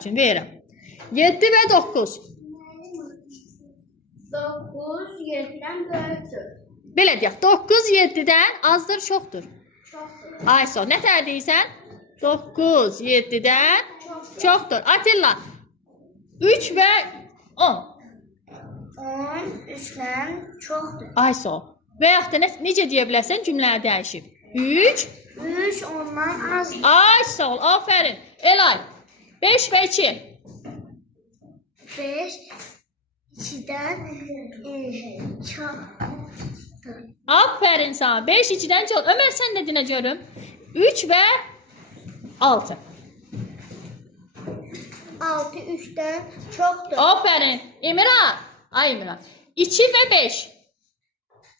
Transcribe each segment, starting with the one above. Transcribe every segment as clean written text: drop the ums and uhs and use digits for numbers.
üçün verirəm. 7 və 9. 9 7-dən böyükdür. Belə deyək, 9 7-dən azdır, çoxdur. Çoxdur. Ayso, nə tər deyirsən? 9 7-dən çoxdur. Atilla, 3 və 10. 10 3-dən çoxdur. Ayso, və yaxud da necə deyə bilərsən, cümlələr dəyişib. 3 3 ondan azdır. Ayso, afərin. Elay, 5 və 2. 5 2-dən çoxdur. Afərin sana. 5 2-dən çox. Ömər, sən də dinə görüm. 3 və 6. 6 3-dən çoxdur. Afərin. Emirhan. Ay Emirhan. 2 və 5.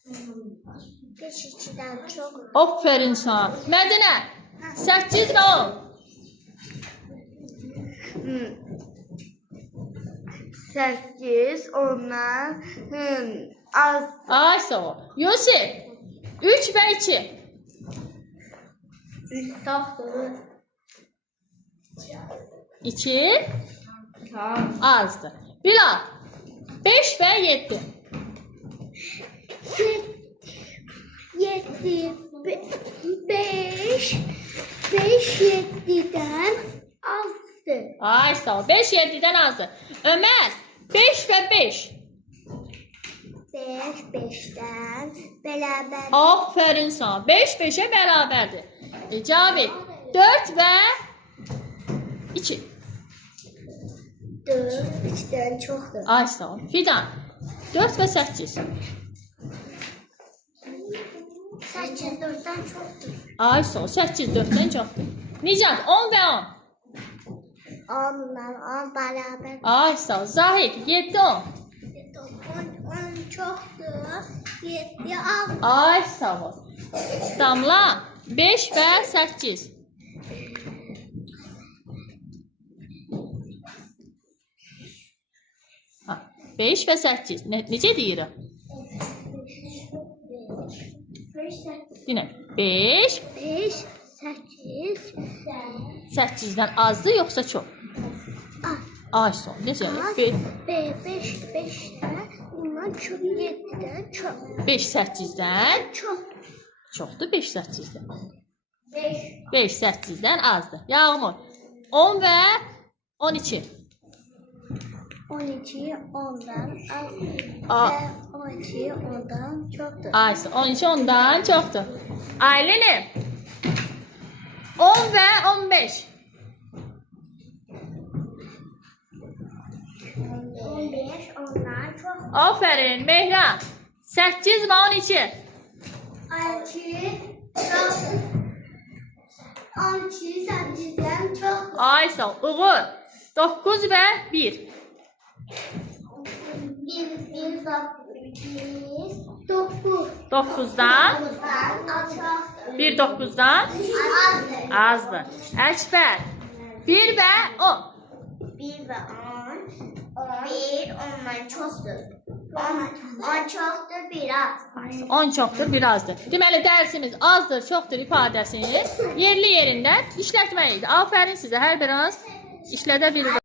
5 2-dən çoxdur. Afərin sana. Mədinə. 8 və 10. 8 ondan az. Ay sağ ol. Yusif. 3 və 2. 3 çoxdur. 2 azdır. Bilal. 5 və 7. 7 5 7-dən azdır. Ay sağ ol. 5 7-dən azdır. Ömər. 5 və 5. 5 5-dən bərabər. Afərin sana. 5 5-ə bərabərdir. Cavid. 4 və 2. 4 3-dən çoxdur. Ay sağ ol. Fidan. 4 və 8. 8 4-dən çoxdur. Ay sağ ol. 8 4-dən çoxdur. Nicat. 10 və 10. 10-dan 10 bərabər. Ay sağ ol. Zahid. 7 10. 10 çoxdur. 7 az. Ay sağ ol. Damla. 5 və 8. Ha, 5 və 8. Necə deyirəm? 5 Dinə. 5 5 8 8-dən azdır yoxsa çox? Ay sağ ol. Necə? 5 5-dən ondan çox 7-dən çox. 5 8-dən Çox. çoxdur 5 8-dən. 5 5 8-dən azdır. Yağmur. 10 və 12. 12 10-dan azdır. A. Və 12 ondan çoxdur. Ay sağ ol. 12 ondan çoxdur. Aylin'im. 10 və 15. 15 ondan çoxdur. Afərin. Mehran. 8 və 12. 12 çoxdur. 12 8-dən çoxdur. Ay sağ ol. Uğur. 9 və 1. 9 9-dan 1 9-dan azdır. azdır. Əkbər. 1 və 10. 1 və 10 1 ondan çoxdur. 10 çoxdur, 1 az. 10 çoxdur, 1 azdır. Deməli, dərsimiz azdır, çoxdur ifadəsini yerli yerindən işlətməliyik. Afərin sizə, hər biriniz işlədə bilirsiniz.